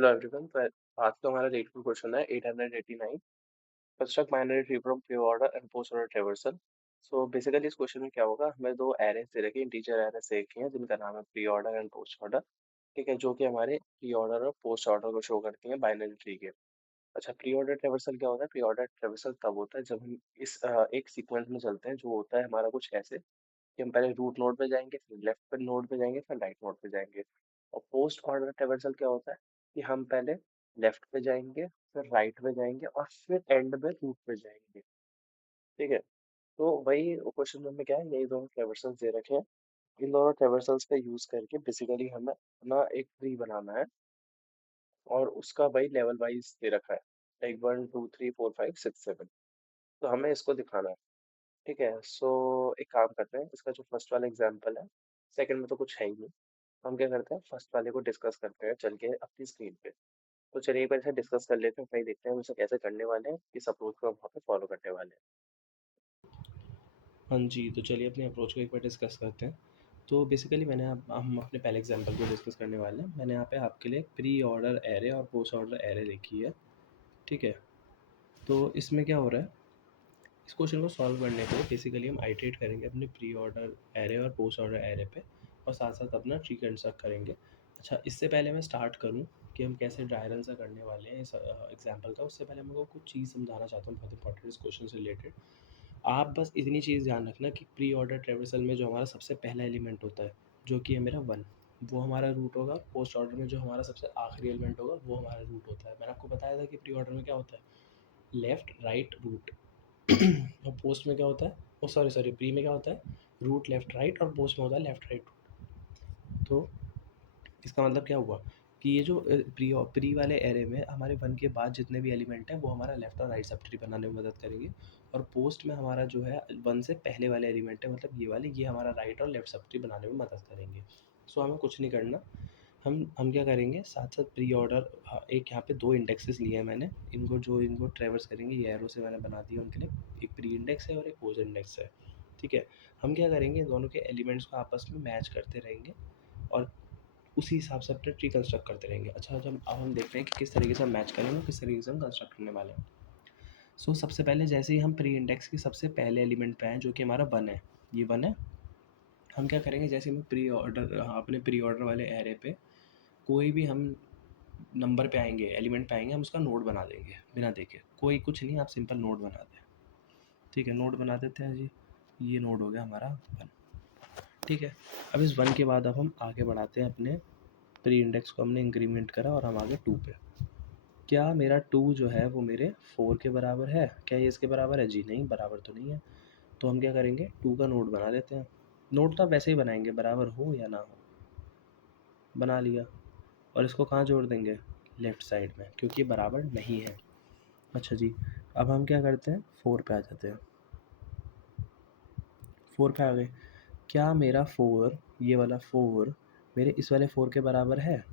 Hello everyone. तो आज तो हमारा रेटफुल क्वेश्चन है 889। Construct binary tree from pre order and post order traversal. So basically इस क्वेश्चन में क्या होगा, हमें दो एरेस दे रखे हैं, इंटीजर एरेस एक हैं जिनका नाम है pre order and post order. ठीक है, जो कि हमारे प्री ऑर्डर और पोस्ट ऑर्डर को शो करती हैं बाइनरी ट्री के। अच्छा, प्री ऑर्डर ट्रेवर्सल क्या होता है? प्री ऑर्डर ट्रेवर्सल तब होता है जब हम इस एक सीक्वेंस में चलते हैं, जो होता है हमारा कुछ ऐसे कि हम पहले रूट नोड पे जाएंगे, फिर लेफ्ट पे नोड पे जाएंगे, फिर राइट नोड पे जाएंगे। और पोस्ट ऑर्डर ट्रेवर्सल क्या होता है कि हम पहले लेफ्ट पे जाएंगे, फिर राइट पे जाएंगे और फिर एंड में रूट पे जाएंगे। ठीक है, तो वही क्वेश्चन में क्या है, यही दोनों ट्रेवर्सल्स दे रखे हैं। इन दोनों ट्रेवर्सल्स का यूज करके बेसिकली हमें अपना एक ट्री बनाना है और उसका वही लेवल वाइज दे रखा है, लाइक 1 2 3 4 5 6 7। तो हमें इसको दिखाना है। ठीक है, सो एक काम करते हैं, इसका जो फर्स्ट वाला एग्जांपल है, सेकंड में तो कुछ है ही नहीं। हम क्या करते हैं, फर्स्ट वाले को डिस्कस करते हैं चल के अपनी स्क्रीन पे। तो चलिए एक बार इसे डिस्कस कर लेते हैं, फिर देखते हैं हम इसे कैसे करने वाले हैं, किस अप्रोच को हम वहाँ पे फॉलो करने वाले हैं। हाँ जी, तो चलिए अपने अप्रोच को एक बार डिस्कस करते हैं। तो बेसिकली हम अपने पहले एग्जांपल को डिस्कस करने वाले हैं। मैंने यहाँ पे आपके लिए प्री ऑर्डर एरे और पोस्ट ऑर्डर एरे लिखी है। ठीक है, तो इसमें क्या हो रहा है, इस क्वेश्चन को सॉल्व करने के लिए बेसिकली हम आइटरेट करेंगे अपने प्री ऑर्डर एरे और पोस्ट ऑर्डर एरे पे, और साथ साथ अपना ट्री कंस्ट्रक्ट करेंगे। अच्छा, इससे पहले मैं स्टार्ट करूँ कि हम कैसे ड्राई रन सा करने वाले हैं इस एग्जाम्पल का, उससे पहले मैं आपको कुछ चीज़ समझाना चाहता हूँ बहुत इंपॉर्टेंट इस क्वेश्चन से रिलेटेड। आप बस इतनी चीज़ ध्यान रखना कि प्री ऑर्डर ट्रेवर्सल में जो हमारा सबसे पहला एलिमेंट होता है, जो कि है मेरा 1, वो हमारा रूट होगा। और पोस्ट ऑर्डर में जो हमारा सबसे आखिरी एलिमेंट होगा वो हमारा रूट होता है। मैंने आपको बताया था कि प्री ऑर्डर में क्या होता है, लेफ्ट राइट रूट। और पोस्ट में क्या होता है, ओ सॉरी सॉरी, प्री में क्या होता है, रूट लेफ्ट राइट, और पोस्ट में होता है लेफ्ट राइट रूट। तो इसका मतलब क्या हुआ कि ये जो प्री वाले एरे में हमारे 1 के बाद जितने भी एलिमेंट हैं वो हमारा लेफ्ट और राइट सब ट्री बनाने में मदद करेंगे। और पोस्ट में हमारा जो है 1 से पहले वाले एलिमेंट है, मतलब ये वाले, ये हमारा राइट और लेफ्ट सब ट्री बनाने में मदद करेंगे। सो हमें कुछ नहीं करना। हम क्या करेंगे, साथ साथ प्री ऑर्डर, एक यहाँ पे 2 इंडेक्सेस लिए हैं मैंने, इनको ट्रैवर्स करेंगे, ये एरो से मैंने बना दिया उनके लिए। एक प्री इंडेक्स है और एक पोस्ट इंडेक्स है। ठीक है, हम क्या करेंगे, दोनों के एलिमेंट्स को आपस में मैच करते रहेंगे और उसी हिसाब से अपने ट्री कंस्ट्रक्ट करते रहेंगे। अच्छा, जब अब हम देखते हैं कि किस तरीके से हम मैच करेंगे, किस तरीके से हम कंस्ट्रक्ट करने वाले हैं। सो सबसे पहले जैसे ही हम प्री इंडेक्स के सबसे पहले एलिमेंट पे आए, जो कि हमारा 1 है, ये 1 है। हम क्या करेंगे, जैसे हम प्री ऑर्डर, अपने प्री ऑर्डर वाले एरे पे कोई भी हम नंबर पे आएंगे, एलिमेंट पे आएंगे, हम उसका नोड बना देंगे बिना देखे। कोई कुछ नहीं, आप सिंपल नोड बना दें। ठीक है, नोड बना देते हैं जी। ये नोड हो गया हमारा 1। ठीक है, अब इस 1 के बाद अब हम आगे बढ़ाते हैं अपने प्री इंडेक्स को, हमने इंक्रीमेंट करा और हम आगे 2 पे। क्या मेरा 2 जो है वो मेरे 4 के बराबर है? क्या ये इसके बराबर है? जी नहीं, बराबर तो नहीं है। तो हम क्या करेंगे, 2 का नोड बना देते हैं। नोड तो आप वैसे ही बनाएंगे, बराबर हो या ना हो। बना लिया, और इसको कहाँ जोड़ देंगे, लेफ़्ट साइड में, क्योंकि ये बराबर नहीं है। अच्छा जी, अब हम क्या करते हैं, 4 पे आ जाते हैं। 4 पे आ गए। क्या मेरा 4, ये वाला 4 मेरे इस वाले 4 के बराबर है,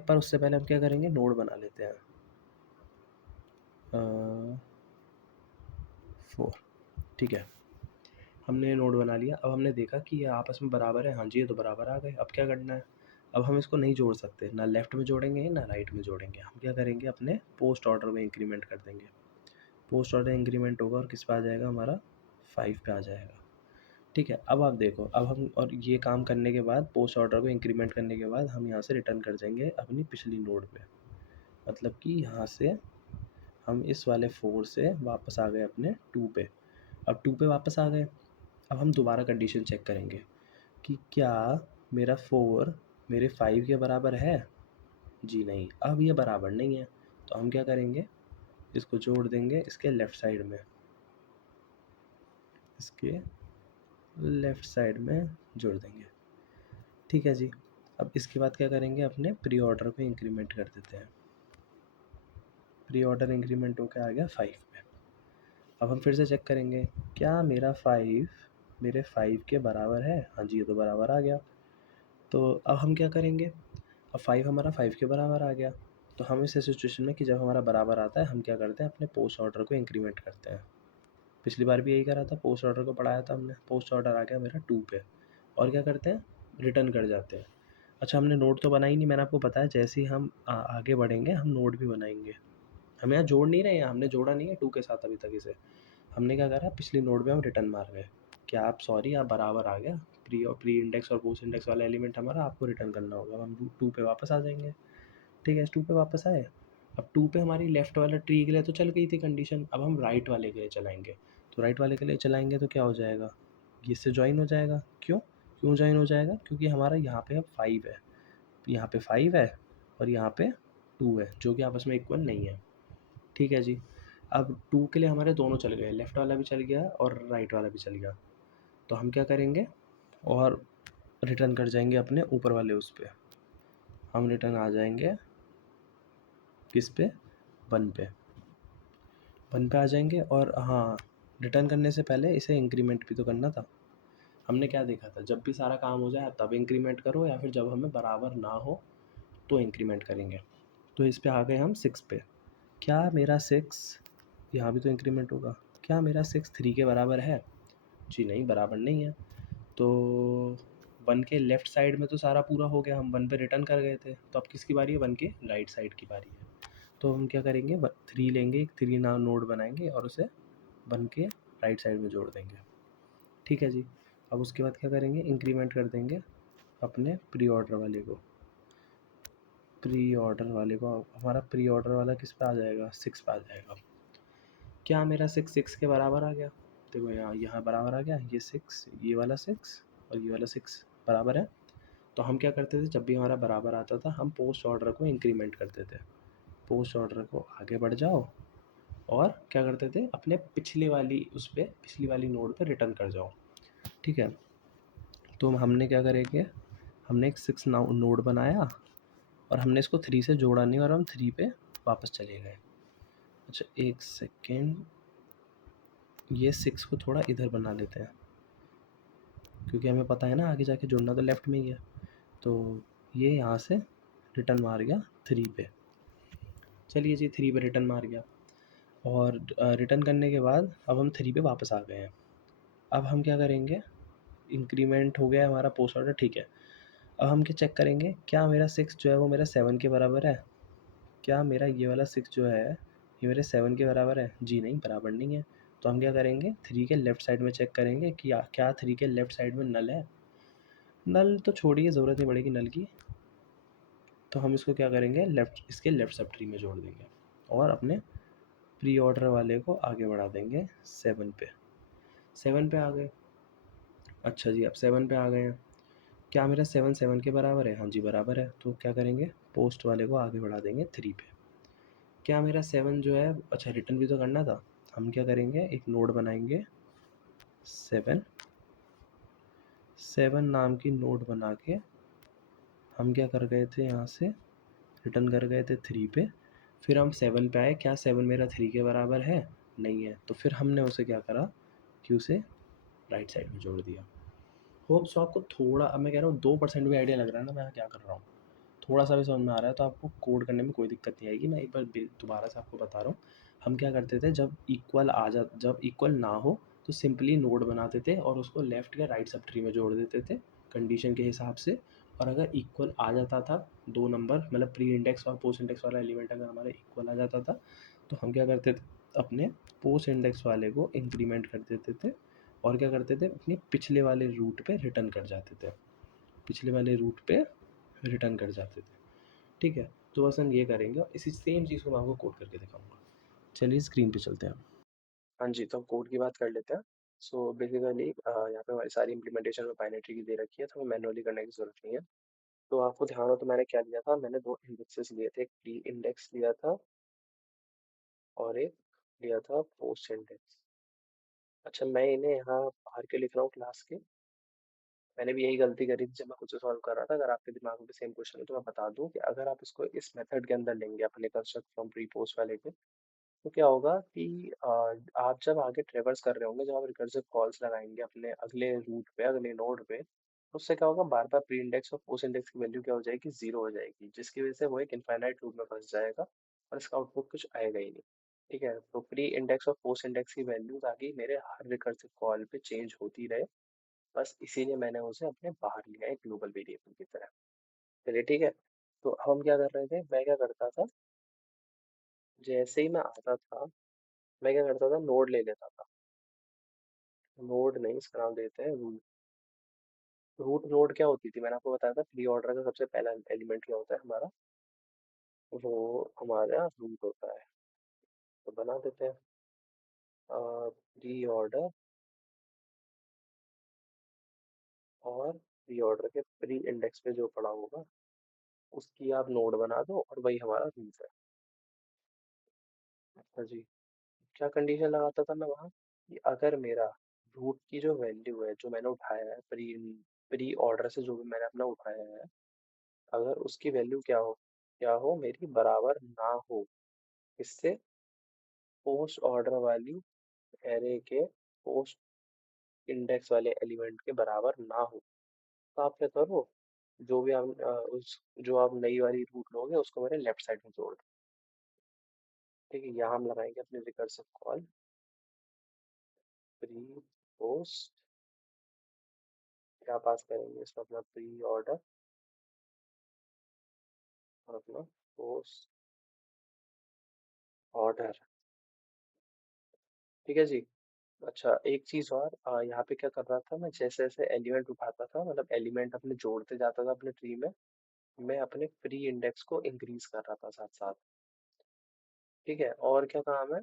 पर उससे पहले हम क्या करेंगे, नोड बना लेते हैं। 4। ठीक है, हमने नोड बना लिया। अब हमने देखा कि ये आपस में बराबर है, हाँ जी ये तो बराबर आ गए। अब क्या करना है, अब हम इसको नहीं जोड़ सकते, ना लेफ्ट में जोड़ेंगे ना राइट में जोड़ेंगे। हम क्या करेंगे, अपने पोस्ट ऑर्डर में इंक्रीमेंट कर देंगे। पोस्ट ऑर्डर इंक्रीमेंट होगा और किस पे आ जाएगा, हमारा 5 पे आ जाएगा। ठीक है, अब आप देखो, अब हम, और ये काम करने के बाद, पोस्ट ऑर्डर को इंक्रीमेंट करने के बाद, हम यहाँ से रिटर्न कर जाएंगे अपनी पिछली नोड पे। मतलब कि यहाँ से हम इस वाले 4 से वापस आ गए अपने 2 पे। अब 2 पे वापस आ गए। अब हम दोबारा कंडीशन चेक करेंगे कि क्या मेरा 4 मेरे 5 के बराबर है। जी नहीं, अब ये बराबर नहीं है। तो हम क्या करेंगे, इसको जोड़ देंगे इसके लेफ़्ट साइड में, इसके लेफ़्ट साइड में जोड़ देंगे। ठीक है जी, अब इसके बाद क्या करेंगे, अपने प्री ऑर्डर को इंक्रीमेंट कर देते हैं। प्री ऑर्डर इंक्रीमेंट होकर आ गया 5 पे। अब हम फिर से चेक करेंगे, क्या मेरा 5 मेरे 5 के बराबर है। हाँ जी, ये तो बराबर आ गया। तो अब हम क्या करेंगे, अब 5 हमारा 5 के बराबर आ गया। तो हम इस सिचुएशन में, कि जब हमारा बराबर आता है, हम क्या करते हैं, अपने पोस्ट ऑर्डर को इंक्रीमेंट करते हैं। पिछली बार भी यही करा था, पोस्ट ऑर्डर को पढ़ाया था हमने। पोस्ट ऑर्डर आ गया मेरा 2 पे, और क्या करते हैं, रिटर्न कर जाते हैं। अच्छा, हमने नोड तो बनाई नहीं, मैंने आपको बताया जैसे ही हम आगे बढ़ेंगे हम नोड भी बनाएंगे। हम यहाँ जोड़ नहीं रहे हैं, हमने जोड़ा नहीं है 2 के साथ अभी तक इसे। हमने क्या करा, पिछली नोड पे हम रिटर्न मार गए। क्या आप, सॉरी, आप बराबर आ गया, प्री इंडेक्स और पोस्ट इंडेक्स वाला एलिमेंट हमारा आपको रिटर्न करना होगा। अब हम 2 पे वापस आ जाएंगे। ठीक है, 2 पे वापस आए। अब 2 पे हमारी लेफ्ट वाला ट्री के लिए तो चल गई थी कंडीशन, अब हम राइट वाले के लिए चलाएंगे। तो राइट वाले के लिए चलाएंगे तो क्या हो जाएगा, ये इससे ज्वाइन हो जाएगा। क्यों क्यों ज्वाइन हो जाएगा, क्योंकि हमारा यहाँ पे अब 5 है, यहाँ पे 5 है और यहाँ पे 2 है, जो कि आपस में इक्वल नहीं है। ठीक है जी। अब 2 के लिए हमारे दोनों चल गए, लेफ्ट वाला भी चल गया और राइट वाला भी चल गया। तो हम क्या करेंगे, और रिटर्न कर जाएंगे अपने ऊपर वाले उस पे। हम रिटर्न आ जाएंगे किस पे, 1 पे। 1 पे आ जाएंगे। और हाँ, रिटर्न करने से पहले इसे इंक्रीमेंट भी तो करना था। हमने क्या देखा था, जब भी सारा काम हो जाए तब इंक्रीमेंट करो, या फिर जब हमें बराबर ना हो तो इंक्रीमेंट करेंगे। तो इस पे आ गए हम 6 पे। क्या मेरा 6, यहाँ भी तो इंक्रीमेंट होगा, क्या मेरा 6 3 के बराबर है? जी नहीं, बराबर नहीं है। तो 1 के लेफ्ट साइड में तो सारा पूरा हो गया, हम 1 पे रिटर्न कर गए थे। तो अब किसकी बारी है, 1 के राइट साइड की बारी है। तो हम क्या करेंगे, 3 लेंगे, एक 3 ना नोड बनाएंगे और उसे 1 के राइट साइड में जोड़ देंगे। ठीक है जी। अब उसके बाद क्या करेंगे, इंक्रीमेंट कर देंगे अपने प्री ऑर्डर वाले को। प्री ऑर्डर वाले को, हमारा प्री ऑर्डर वाला किस पे आ जाएगा, 6 पे आ जाएगा। क्या मेरा 6 6 के बराबर आ गया? देखो यहाँ यहाँ बराबर आ गया, ये 6, ये वाला 6 और ये वाला 6 बराबर है। तो हम क्या करते थे, जब भी हमारा बराबर आता था हम पोस्ट ऑर्डर को इंक्रीमेंट करते थे। पोस्ट ऑर्डर को आगे बढ़ जाओ और क्या करते थे, अपने पिछले वाली उस पे, पिछली वाली नोड पे रिटर्न कर जाओ। ठीक है। तो हमने क्या करेंगे, हमने एक 6 नोड बनाया और हमने इसको 3 से जोड़ा नहीं और हम 3 पे वापस चले गए। अच्छा एक सेकेंड, ये 6 को थोड़ा इधर बना लेते हैं, क्योंकि हमें पता है ना आगे जाके जुड़ना तो लेफ्ट में ही है। तो ये यहाँ से रिटर्न मार गया 3 पे। चलिए जी, 3 पे रिटर्न मार गया। और रिटर्न करने के बाद अब हम 3 पे वापस आ गए हैं। अब हम क्या करेंगे, इंक्रीमेंट हो गया हमारा पोस्ट ऑर्डर, ठीक है। अब हम क्या चेक करेंगे, क्या मेरा 6 जो है वो मेरा 7 के बराबर है? क्या मेरा ये वाला 6 जो है ये मेरे 7 के बराबर है? जी नहीं, बराबर नहीं है। तो हम क्या करेंगे, 3 के लेफ्ट साइड में चेक करेंगे कि क्या 3 के लेफ्ट साइड में नल है? नल तो छोड़िए, ज़रूरत नहीं पड़ेगी नल की। तो हम इसको क्या करेंगे, इसके लेफ्ट सब ट्री में जोड़ देंगे और अपने प्री ऑर्डर वाले को आगे बढ़ा देंगे 7 पे। 7 पे आ गए। अच्छा जी, अब 7 पे आ गए हैं। क्या मेरा 7 7 के बराबर है? हाँ जी, बराबर है। तो क्या करेंगे, पोस्ट वाले को आगे बढ़ा देंगे 3 पे। क्या मेरा 7 जो है, अच्छा रिटर्न भी तो करना था। हम क्या करेंगे, एक नोड बनाएंगे 7, 7 नाम की नोड बना के हम क्या कर गए थे, यहाँ से रिटर्न कर गए थे 3 पे। फिर हम 7 पे आए, क्या 7 मेरा 3 के बराबर है? नहीं है। तो फिर हमने उसे क्या करा कि उसे राइट साइड में जोड़ दिया। होप सो आपको थोड़ा, अब मैं कह रहा हूँ 2% भी आइडिया लग रहा है ना मैं क्या कर रहा हूँ, थोड़ा सा भी समझ में आ रहा है तो आपको कोड करने में कोई दिक्कत नहीं आएगी। मैं एक बार दोबारा से आपको बता रहा हूँ। हम क्या करते थे, जब इक्वल ना हो तो सिंपली नोड बनाते थे और उसको लेफ्ट या राइट सब ट्री में जोड़ देते थे कंडीशन के हिसाब से। और अगर इक्वल आ जाता था, दो नंबर मतलब प्री इंडेक्स और पोस्ट इंडेक्स वाला एलिमेंट अगर हमारा इक्वल आ जाता था, तो हम क्या करते थे, अपने पोस्ट इंडेक्स वाले को इंक्रीमेंट कर देते थे और क्या करते थे, अपने पिछले वाले रूट पे रिटर्न कर जाते थे, पिछले वाले रूट पे रिटर्न कर जाते थे। ठीक है। तो बस हम ये करेंगे और इसी सेम चीज़ को मैं आपको कोड करके दिखाऊंगा। चलिए स्क्रीन पे चलते हैं। हाँ जी, तो हम कोड की बात कर लेते हैं। सो बेसिकली यहाँ पे हमारी सारी इम्प्लीमेंटेशन में बाइनरी की दे रखी है, तो हमें मैनुअली करने की ज़रूरत नहीं है। तो आपको ध्यान हो तो मैंने क्या लिया था, मैंने 2 इंडेक्सेस लिए थे, एक प्री इंडेक्स लिया था और एक लिया था पोस्ट इंडेक्स। अच्छा, मैं इन्हें यहाँ बाहर के लिख रहा हूँ क्लास के। मैंने भी यही गलती करी थी जब मैं खुद से सॉल्व कर रहा था। अगर आपके दिमाग में भी सेम क्वेश्चन है तो मैं बता दूं कि अगर आप इसको इस मेथड के अंदर लेंगे अपने कंस्ट्रक्ट फ्रॉम प्री पोस्ट वाले के, तो क्या होगा कि आप जब आगे ट्रेवर्स कर रहे होंगे, जब आप रिकर्सिव कॉल्स लगाएंगे अपने अगले रूट पे, अगले नोड पे, तो उससे क्या होगा, बार बार प्री इंडेक्स और पोस्ट इंडेक्स की वैल्यू क्या हो जाएगी, जीरो हो जाएगी, जिसकी वजह से वो एक इनफाइनाइट लूप में फंस जाएगा और इसका आउटपुट कुछ आएगा ही नहीं। ठीक है, तो प्री इंडेक्स और पोस्ट इंडेक्स की वैल्यू ताकि मेरे हर रिकर्सिव कॉल पे चेंज होती रहे, बस इसीलिए मैंने उसे अपने बाहर लिया है ग्लोबल वेरिएबल की तरह। चलिए ठीक है। तो अब हम क्या कर रहे थे, मैं क्या करता था, जैसे ही मैं आता था, मैं क्या करता था, नोड ले लेता था। नोड नहीं, इसका नाम देते हैं रूट। रूट नोड क्या होती थी, मैंने आपको बताया था प्री ऑर्डर का सबसे पहला एलिमेंट क्या होता है हमारा, वो हमारा रूट होता है। तो बना देते हैं प्री ऑर्डर, और प्री ऑर्डर के प्री इंडेक्स पे जो पड़ा होगा उसकी आप नोड बना दो, और वही हमारा रूट है। अच्छा जी। क्या कंडीशन लगाता था मैं वहाँ, कि अगर मेरा रूट की जो वैल्यू है, जो मैंने उठाया है प्री ऑर्डर से, जो भी मैंने अपना उठाया है, अगर उसकी वैल्यू क्या हो मेरी बराबर ना हो, इससे पोस्ट ऑर्डर वाली एरे के पोस्ट इंडेक्स वाले एलिमेंट के बराबर ना हो, तो आप क्या करो, जो भी आप जो आप नई वाली रूट लोगे उसको मेरे लेफ्ट साइड में जोड़ दो। ठीक है, यहाँ हम लगाएंगे अपने रिकर्सिव कॉल प्री पोस्ट, क्या पास करेंगे इसमें, अपना प्री ऑर्डर और अपना पोस्ट ऑर्डर। ठीक है जी। अच्छा, एक चीज और, यहाँ पे क्या कर रहा था मैं, जैसे जैसे एलिमेंट उठाता था, मतलब एलिमेंट अपने जोड़ते जाता था अपने ट्री में, मैं अपने प्री इंडेक्स को इंक्रीज कर रहा था साथ साथ। ठीक है, और क्या काम है,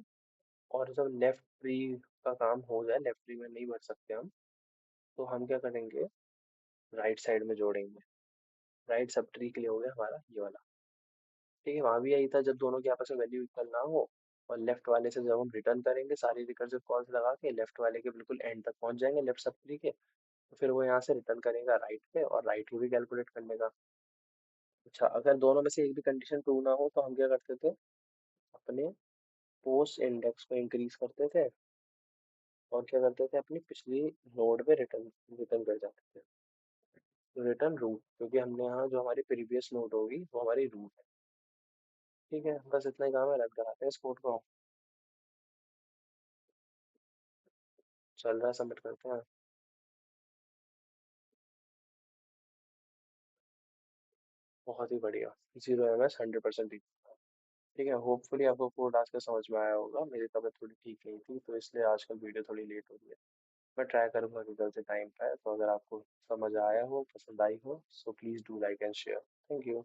और जब लेफ्ट ट्री का काम हो जाए, लेफ्ट ट्री में नहीं बढ़ सकते हम, तो हम क्या करेंगे, राइट साइड में जोड़ेंगे। राइट सब ट्री के लिए हो गया हमारा ये वाला। ठीक है, वहाँ भी यही था, जब दोनों की आपस में वैल्यू इक्वल ना हो, और लेफ्ट वाले से जब हम रिटर्न करेंगे सारी रिकर्सिव कॉल्स लगा के, लेफ्ट वाले के बिल्कुल एंड तक पहुंच जाएंगे, लेफ्ट सब ट्री के, तो फिर वो यहाँ से रिटर्न करेगा राइट पे, और राइट को भी कैलकुलेट कर लेगा। अच्छा, अगर दोनों में से एक भी कंडीशन ट्रू ना हो, तो हम क्या करते थे, अपने पोस्ट इंडेक्स को इंक्रीज करते थे, और क्या करते थे, अपनी पिछली नोड पे रिटर्न रिटर्न कर जाते थे, रिटर्न रूट, क्योंकि हमने यहाँ जो हमारी प्रीवियस नोड होगी वो हमारी रूट है। ठीक है, बस इतना ही काम है, रन कराते हैं इस कोड को। चल रहा है, सबमिट करते हैं। बहुत ही बढ़िया। 0 MS 100% ठीक है, होपफुली आपको कोड आज का समझ में आया होगा। मेरी तबीयत थोड़ी ठीक नहीं थी, तो इसलिए आजकल वीडियो थोड़ी लेट हो रही है। मैं ट्राई करूंगा कि कल से टाइम पे आए, तो अगर आपको समझ आया हो, पसंद आई हो, so please do like and share. Thank you.